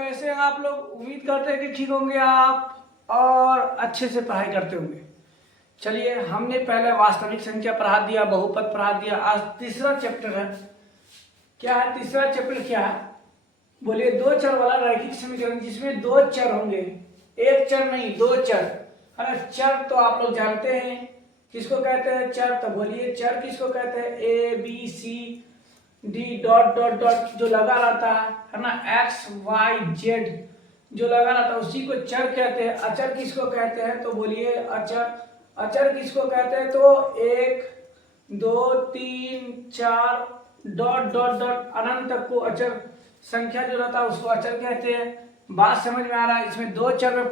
कैसे हैं आप लोग? उम्मीद करते हैं कि ठीक होंगे आप और अच्छे से पढ़ाई करते होंगे। चलिए, हमने पहले वास्तविक संख्या पढ़ा दिया, बहुपद पढ़ा दिया। आज तीसरा चैप्टर है। क्या है तीसरा चैप्टर? क्या है बोलिए? दो चर वाला रैखिक समीकरण जिसमें दो चर होंगे, एक चर नहीं, दो चर। है ना? चर तो आप लोग जानते हैं किसको कहते हैं चर। तो बोलिए चर किसको कहते हैं? A B C D dot dot dot जो लगा रहता है ना, एक्स वाई जेड जो लगा रहता है उसी को चर कहते हैं। अचर किसको कहते हैं? तो बोलिए अचर। अचर किसको कहते हैं? तो एक दो तीन चार डॉट डॉट डॉट अनंत तक को अचर संख्या जो रहता है उसको अचर कहते हैं। बात समझ में आ रहा है? इसमें दो चर में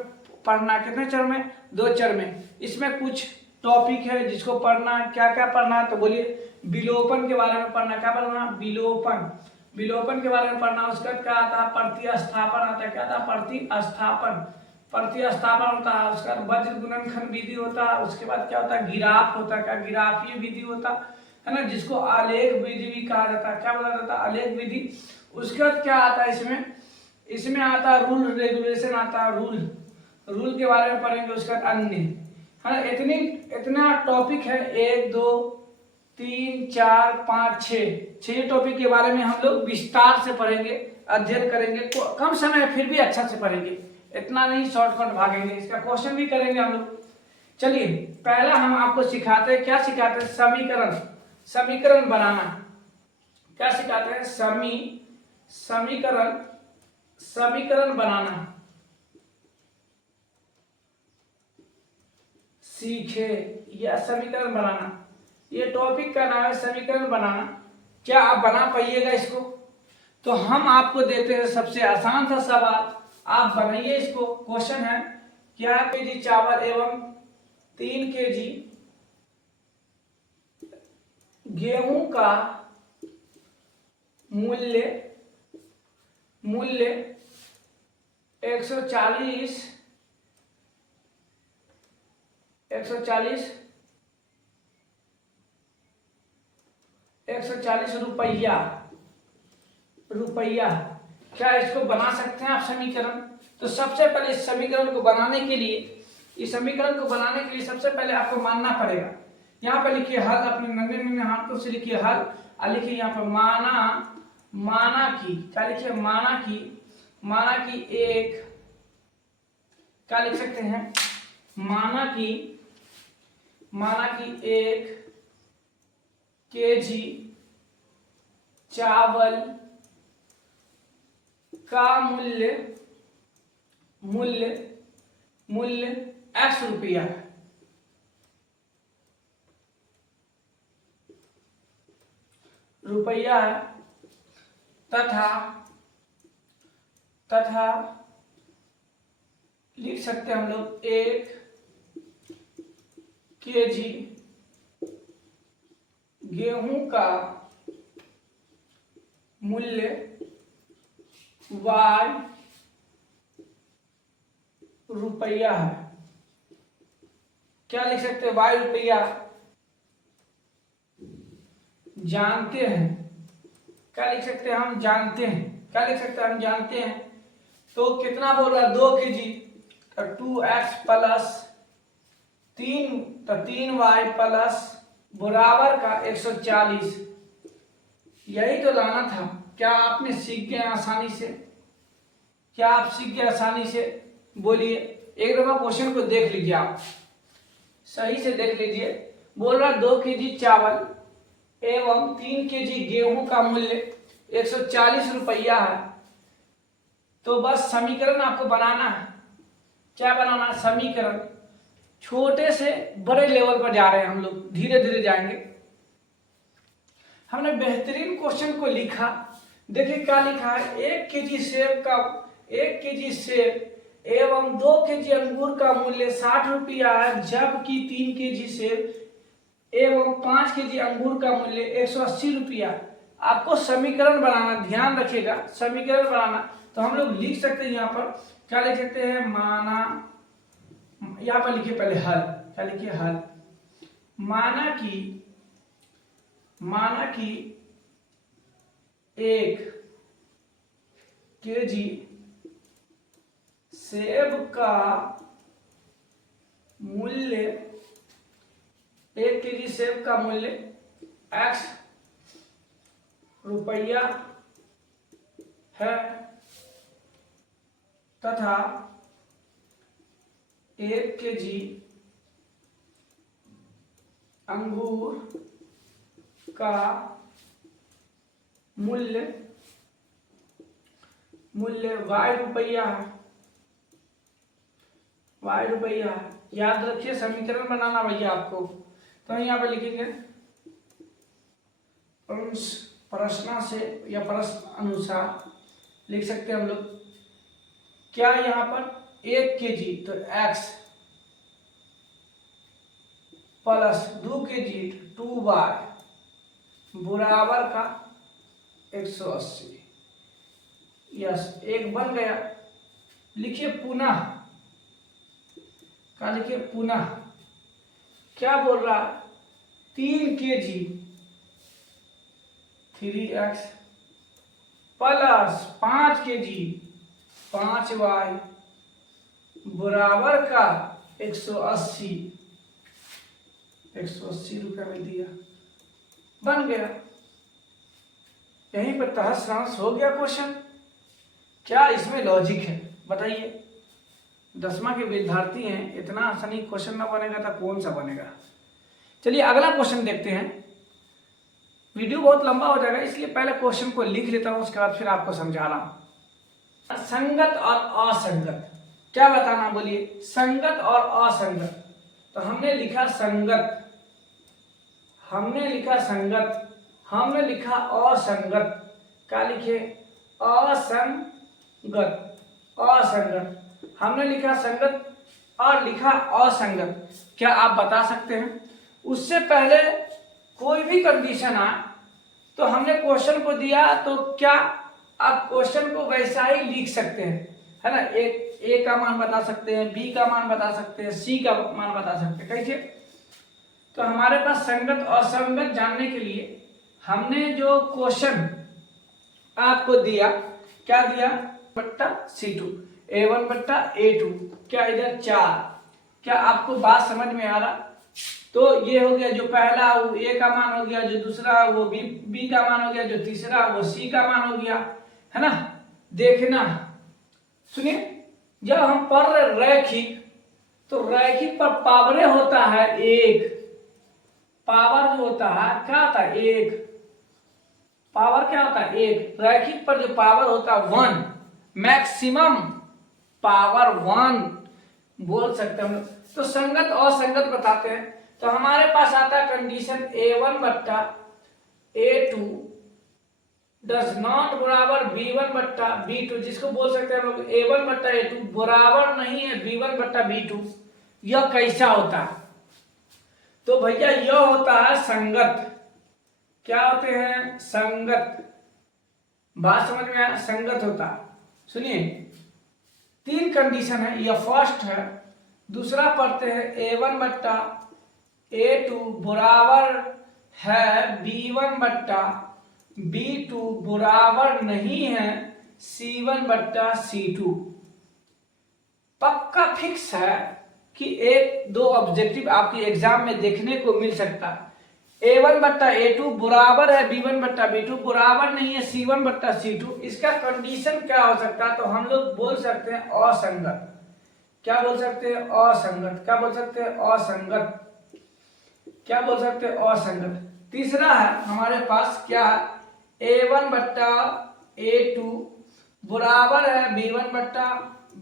पढ़ना। कितने चर में? दो चर में। इसमें कुछ टॉपिक है जिसको पढ़ना है। क्या क्या पढ़ना है? तो बोलिए विलोपन के बारे में पढ़ना। क्या पढ़ना? विलोपन। विलोपन के बारे में पढ़ना। उसका क्या आता है? प्रतिस्थापन आता है। क्या आता है? प्रतिस्थापन। प्रतिस्थापन होता है। उसका वज्र गुणनखंड विधि होता है। उसके बाद क्या होता है? गिराफ होता है। क्या? गिराफीय विधि होता है ना, जिसको आलेख विधि भी कहा जाता है। क्या बोला जाता है? आलेख विधि। उसके बाद क्या आता है इसमें? इसमें आता है रूल रेगुलेशन आता है। रूल रूल के बारे में पढ़ेंगे। उसके बाद अन्य, है ना, इतना टॉपिक है। एक दो तीन चार पाँच छह टॉपिक के बारे में हम लोग विस्तार से पढ़ेंगे, अध्ययन करेंगे। कम समय फिर भी अच्छा से पढ़ेंगे, इतना नहीं शॉर्टकट भागेंगे। इसका क्वेश्चन भी करेंगे हम लोग। चलिए, पहला हम आपको सिखाते हैं। क्या सिखाते हैं? समीकरण। समीकरण बनाना। क्या सिखाते हैं? समीकरण समीकरण बनाना सीखे, या समीकरण बनाना। ये टॉपिक का नाम है, समीकरण बनाना। क्या आप बना पाइएगा इसको? तो हम आपको देते हैं सबसे आसान सा सवाल, आप बनाइए इसको। क्वेश्चन है, क्या केजी चावल एवं 3 केजी गेहूं का मूल्य 140 रुपया। क्या इसको बना सकते हैं आप समीकरण? तो सबसे पहले इस समीकरण को बनाने के लिए सबसे पहले आपको मानना पड़ेगा। यहाँ पर लिखिए हल, अपने नन्हे नन्हे हाथों से लिखिए हल, और लिखिए यहाँ पर माना की। क्या लिखिए? माना की एक, क्या लिख सकते हैं? माना की 1 केजी चावल का मूल्य x रुपया है। तथा लिख सकते हैं हम लोग 1 केजी गेहूं का मूल्य y रुपया है। क्या लिख सकते हैं? y रुपया। जानते हैं। क्या लिख सकते हैं? हम जानते हैं। क्या लिख सकते हैं? हम जानते हैं। तो कितना बोल रहा है? 2 केजी, तो 2x प्लस 3y प्लस बराबर का 140। यही तो लाना था। क्या आपने सीख गए आसानी से? क्या आप सीख गए आसानी से? बोलिए, एक दफा क्वेश्चन को देख लीजिए, आप सही से देख लीजिए। बोल रहा 2 केजी चावल एवं 3 केजी गेहूं का मूल्य 140 रुपया है। तो बस समीकरण आपको बनाना है। क्या बनाना? समीकरण। छोटे से बड़े लेवल पर जा रहे हैं हम लोग, धीरे धीरे जाएंगे। हमने बेहतरीन क्वेश्चन को लिखा। देखिए क्या लिखा है? 1 केजी सेब एवं 2 केजी अंगूर का मूल्य 60 रुपया है, जबकि 3 केजी सेब एवं 5 केजी अंगूर का मूल्य 180 रुपया। आपको समीकरण बनाना, ध्यान रखिएगा, समीकरण बनाना। तो हम लोग लिख सकते हैं यहाँ पर, क्या लिख सकते हैं? यहाँ पर लिखिए पहले हल। क्या लिखिए? हल। माना कि 1 केजी सेब का मूल्य, 1 केजी सेब का मूल्य x रुपया है तथा 1 केजी अंगूर का मूल्य y रुपया है, y रुपया है। याद रखिए समीकरण बनाना भैया आपको, तो यहाँ पे लिखेंगे प्रश्न से या प्रश्न अनुसार लिख सकते हैं हम लोग। क्या यहाँ पर 1 केजी तो x प्लस 2 केजी 2y बराबर का 180। यस, एक बन गया। लिखिए पुनः, क्या लिखिए पुनः, क्या बोल रहा, 3 KG 3x plus 5 KG 5y बराबर का 180 रुपये में दिया, बन गया। यहीं पर तहस नहस हो गया क्वेश्चन। क्या इसमें लॉजिक है बताइए? 10वां के विद्यार्थी हैं, इतना आसानी क्वेश्चन ना बनेगा तो कौन सा बनेगा। चलिए अगला क्वेश्चन देखते हैं। वीडियो बहुत लंबा हो जाएगा इसलिए पहले क्वेश्चन को लिख लेता हूं, उसके बाद फिर आपको समझा रहा हूं। संगत और असंगत क्या बताना, बोलिए। संगत और असंगत, तो हमने लिखा संगत, हमने लिखा संगत, हमने लिखा असंगत। क्या लिखे? असंगत, असंगत। हमने लिखा संगत और लिखा असंगत। क्या आप बता सकते हैं उससे पहले कोई भी कंडीशन आए तो हमने क्वेश्चन को दिया तो क्या आप क्वेश्चन को वैसा ही लिख सकते हैं, है ना। ए का मान बता सकते हैं, बी का मान बता सकते हैं, सी का मान बता सकते हैं। कैसे? तो हमारे पास संगत और असंगत जानने के लिए हमने जो क्वेश्चन आपको दिया, क्या दिया, बट्टा C2 A1 बट्टा A2, क्या इधर 4। क्या आपको बात समझ में आ रहा? तो ये हो गया, जो पहला वो A का मान हो गया, जो दूसरा वो B का मान हो गया, जो तीसरा वो C का मान हो गया, है ना। देखना, सुनिए, जब हम पढ़ रहे रैखिक, तो रैखिक पर पावरे होता है 1, पावर जो होता है क्या होता है 1, पावर क्या होता है 1। रैखिक पर जो पावर होता है 1, मैक्सिमम पावर 1 बोल सकते हैं हम लोग। तो संगत और असंगत बताते हैं, तो हमारे पास आता है कंडीशन A1 बट्टा A2 डज नॉट बराबर B1 बट्टा B2, जिसको बोल सकते हैं हम लोग A1 बट्टा A2 बराबर नहीं है B1 बट्टा B2। यह कैसा होता है? तो भैया यह होता है संगत। क्या होते हैं? संगत। बात समझ में आया? संगत होता है। सुनिए, 3 कंडीशन है, यह फर्स्ट है। दूसरा पढ़ते हैं A1 बट्टा A2 बराबर है B1 बट्टा B2 बराबर नहीं है C1 बट्टा C2। पक्का फिक्स है कि 1-2 ऑब्जेक्टिव आपके एग्जाम में देखने को मिल सकता है। A1 बट्टा A2 बराबर है B1 बट्टा B2 बराबर नहीं है C1 बट्टा C2। इसका कंडीशन क्या हो सकता है? तो हम लोग बोल सकते हैं असंगत। क्या बोल सकते हैं? असंगत। क्या बोल सकते हैं? असंगत। क्या बोल सकते हैं? असंगत। तीसरा है हमारे पास क्या है? A1 बट्टा A2 बराबर है B1 बट्टा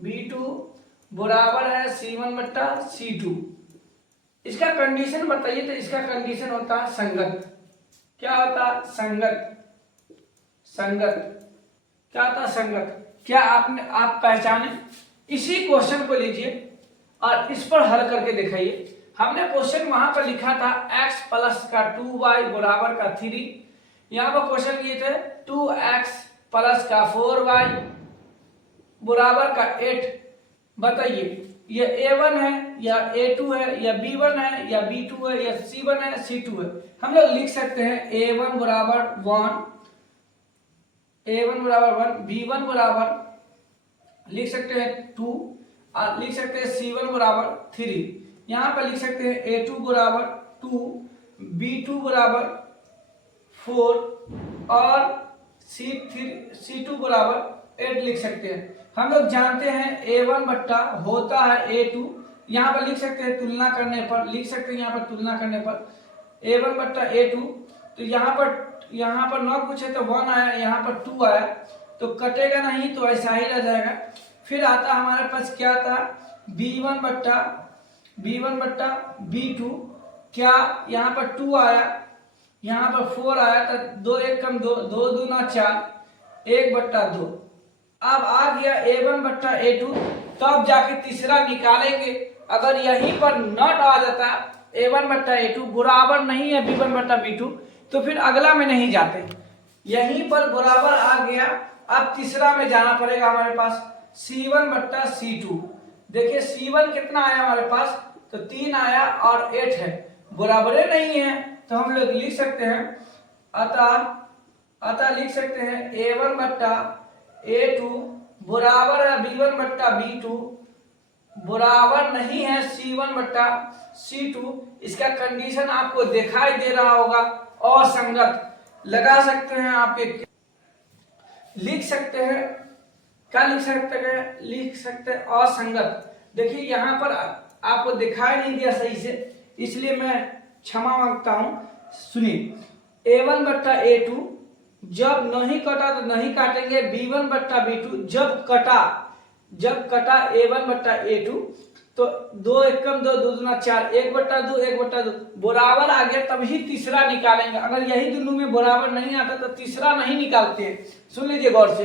B2 बराबर है C1 बट्टा C2। इसका कंडीशन बताइए। तो इसका कंडीशन होता है संगत। क्या होता है? संगत। संगत क्या होता है? संगत। क्या आप पहचाने? इसी क्वेश्चन को लीजिए और इस पर हल करके दिखाइए। हमने क्वेश्चन वहां पर लिखा था x प्लस का 2y बराबर का 3। यहाँ पर क्वेश्चन लिए थे 2x प्लस का 4y बराबर का 8। बताइए ये A1 है या A2 है या B1 है या B2 है या C1 है C2 है। हम लोग लिख सकते हैं A1 बराबर 1, A1 बराबर 1, B1 बराबर लिख सकते हैं 2, लिख सकते हैं C1 बराबर 3, यहाँ पर लिख सकते हैं A2 बराबर 2, B2 बराबर 4 और C2 बराबर 8 लिख सकते हैं। हम लोग जानते हैं A1 बट्टा होता है A2, यहाँ पर लिख सकते हैं तुलना करने पर, लिख सकते हैं यहाँ पर तुलना करने पर A1 बट्टा A2, तो यहाँ पर 9 कुछ है तो 1 आया, यहाँ पर 2 आया, तो कटेगा नहीं तो ऐसा ही रह जाएगा। फिर आता हमारे पास क्या था B1 बट्टा B2, क्या यहाँ पर 2 आया, यहाँ पर 4 आया, तो 2 1 कम 2, 2 दूना 4, 1 बट्टा 2। अब आ गया A1 बट्टा A2, तब जाके तीसरा निकालेंगे। अगर यहीं पर नॉट आ जाता A1 बट्टा A2 बराबर नहीं है B1 बट्टा B2, तो फिर अगला में नहीं जाते, यहीं पर बराबर आ गया। अब तीसरा में जाना पड़ेगा हमारे पास C1 बट्टा C2। देखिए C1 कितना आया हमारे पास, तो 3 आया और 8 है, बराबरे नहीं है, तो हम लोग लिख सकते हैं अतः लिख सकते हैं A1 बट्टा A2 बराबर है B1 बट्टा B2, बराबर नहीं है C1 बट्टा C2। इसका कंडीशन आपको दिखाई दे रहा होगा, असंगत लगा सकते हैं आप, एक लिख सकते हैं, क्या लिख सकते हैं असंगत। देखिए यहाँ पर आपको दिखाई नहीं दिया सही से, इसलिए मैं क्षमा मांगता हूं। सुनिए A1 बट्टा A2 जब नहीं कटा तो नहीं काटेंगे, B1 बट्टा B2 जब कटा A1 बट्टा A2 तो 2 1 कम 2, 2 दूना 4, 1 बट्टा 2, 1 बट्टा 2 बराबर आ गया, तभी तीसरा निकालेंगे। अगर यही दोनों में बराबर नहीं आता तो तीसरा नहीं निकालते हैं। सुन लीजिए गौर से,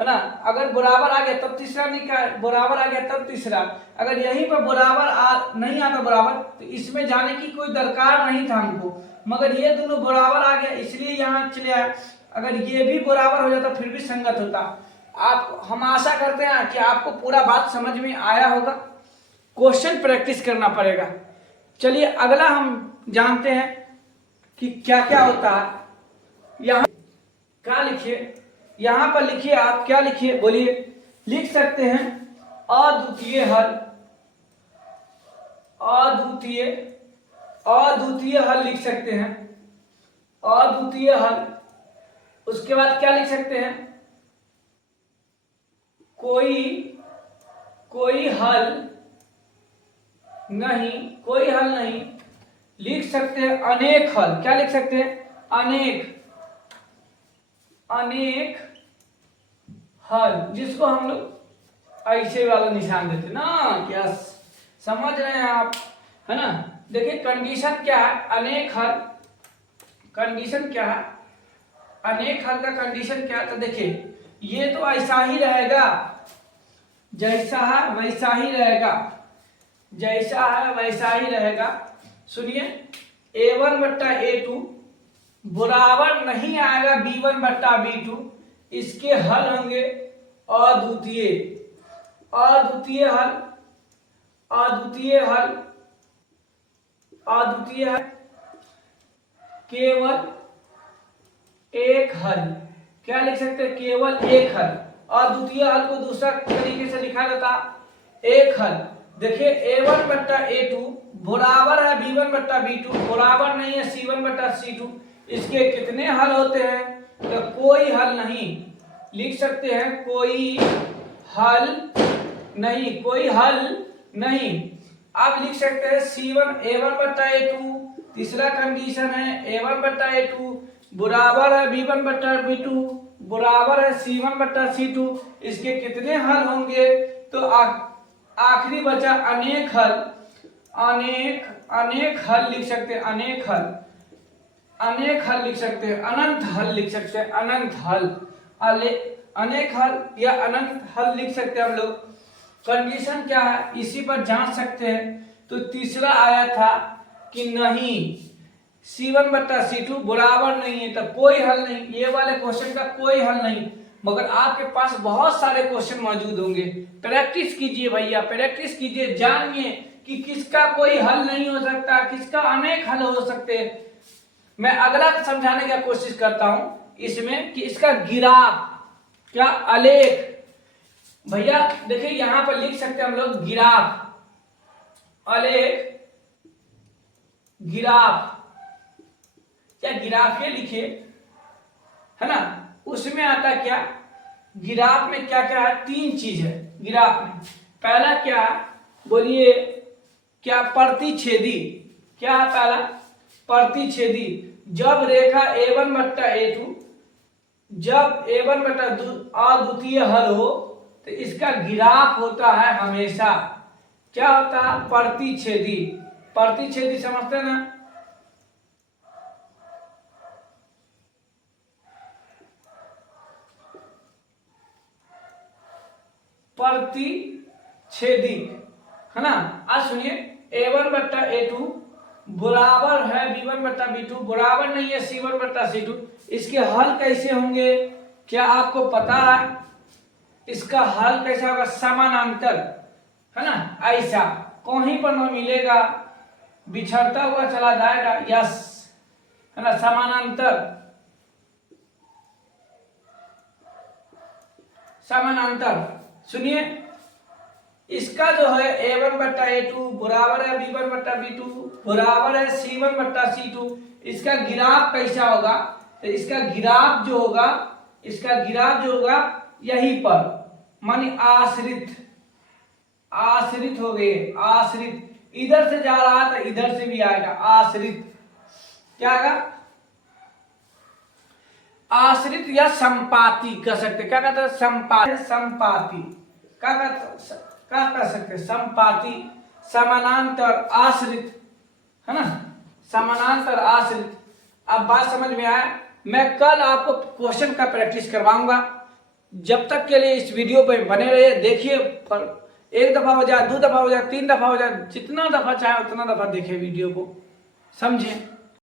है ना, अगर बराबर आ गया तब तीसरा बराबर आ गया तब तीसरा, अगर यहीं पर बराबर नहीं आता बराबर, तो इसमें जाने की कोई दरकार नहीं था हमको, मगर ये दोनों बराबर आ गया इसलिए यहाँ चले आए। अगर ये भी बराबर हो जाता फिर भी संगत होता। हम आशा करते हैं कि आपको पूरा बात समझ में आया होगा। क्वेश्चन प्रैक्टिस करना पड़ेगा। चलिए अगला हम जानते हैं कि क्या क्या होता है। यहाँ क्या लिखिए, यहाँ पर लिखिए, आप क्या लिखिए बोलिए, लिख सकते हैं अद्वितीय हल, अद्वितीय हल लिख सकते हैं, अद्वितीय हल। उसके बाद क्या लिख सकते हैं, कोई हल नहीं, लिख सकते हैं अनेक हल। क्या लिख सकते हैं, अनेक हल, जिसको हम लोग ऐसे वाला निशान देते ना, क्या समझ रहे हैं आप, है ना। देखिए कंडीशन क्या है, अनेक हल कंडीशन क्या है, अनेक हल का कंडीशन क्या है, तो देखिए ये तो ऐसा ही रहेगा, जैसा है वैसा ही रहेगा, जैसा है वैसा ही रहेगा। सुनिए A1 बट्टा A2 बराबर नहीं आएगा B1 बट्टा B2, इसके हल होंगे अद्वितीय, अद्वितीय हल केवल एक हल। क्या लिख सकते हैं, केवल एक हल। अद्वितीय हल को दूसरा तरीके से लिखा जाता एक हल। देखिए A1 बट्टा A2 बराबर है B1 बट्टा B2, बराबर नहीं है C1 बट्टा C2, इसके कितने हल होते हैं, तो कोई हल नहीं, लिख सकते हैं कोई हल नहीं। आप लिख सकते हैं A1 बट्टा A2, तीसरा कंडीशन है A1 बट्टा A2 बराबर है B1 बट्टा B2, बराबर है C1 बट्टा C2, इसके कितने हल होंगे, तो आखिरी बचा अनेक हल। अनेक हल लिख सकते हैं, अनेक हल लिख सकते हैं, अनंत हल लिख सकते हैं, अनंत हल, अनेक हल या अनंत हल लिख सकते हैं हम लोग। कंडीशन क्या है इसी पर जांच सकते हैं। तो तीसरा आया था कि नहीं C1 बट्टा C2 बराबर नहीं है, तो कोई हल नहीं, ये वाले क्वेश्चन का कोई हल नहीं। मगर आपके पास बहुत सारे क्वेश्चन मौजूद होंगे, प्रैक्टिस कीजिए भैया, प्रैक्टिस कीजिए, जानिए कि किसका कोई हल नहीं हो सकता, किसका अनेक हल हो सकते हैं। मैं अगला समझाने की कोशिश करता हूं इसमें कि इसका गिराफ क्या आलेख भैया देखिए यहां पर लिख सकते हैं हम लोग गिराफ, आलेख, गिराफ या गिराफिए लिखे, है ना। उसमें आता क्या, गिराफ में क्या क्या है, 3 चीज है गिराफ में। पहला क्या बोलिए, क्या प्रतिच्छेदी, क्या है पहला, प्रतिच्छेदी। जब रेखा A1 बट्टा A2, जब A1 बट्टा अद्वितीय हल हो तो इसका गिराफ होता है हमेशा क्या होता है, प्रतिच्छेदी। प्रतिच्छेदी समझते हैं ना। प्रतिच्छेदी, है ना। आज सुनिए, A1 बट्टा A2 बराबर है B1 बट्टा B2, बराबर नहीं है C1 बट्टा C2। इसके हल कैसे होंगे, क्या आपको पता है? इसका हल कैसा होगा, समानांतर, है ना। ऐसा कहीं पर न मिलेगा, बिछड़ता हुआ चला जाएगा, यस, है ना, समानांतर, समानांतर। सुनिए, इसका जो है A1 बट्टा A2 बराबर है B1 बट्टा B2 बराबर है C1 बट्टा C2। इसका गिराफ कैसा होगा, तो इसका गिराफ जो होगा, इसका गिराफ जो होगा यहीं पर, मानी आश्रित, आश्रित हो गए, आश्रित। इधर से जा रहा है तो इधर से भी आएगा, आश्रित। क्या आएगा, आश्रित या संपाती कह सकते, क्या कहते हैं, संपाती, संपाती क्या कह सकते, संपाती, समानांतर, आश्रित, है ना, समानांतर, आश्रित। अब बात समझ में आया। मैं कल आपको क्वेश्चन का प्रैक्टिस करवाऊंगा, जब तक के लिए इस वीडियो पे बने रहिए। देखिए, एक दफा हो जाए, 2 दफा हो जाए, 3 दफा हो जाए, जितना दफा चाहे उतना दफा देखिए वीडियो को, समझे।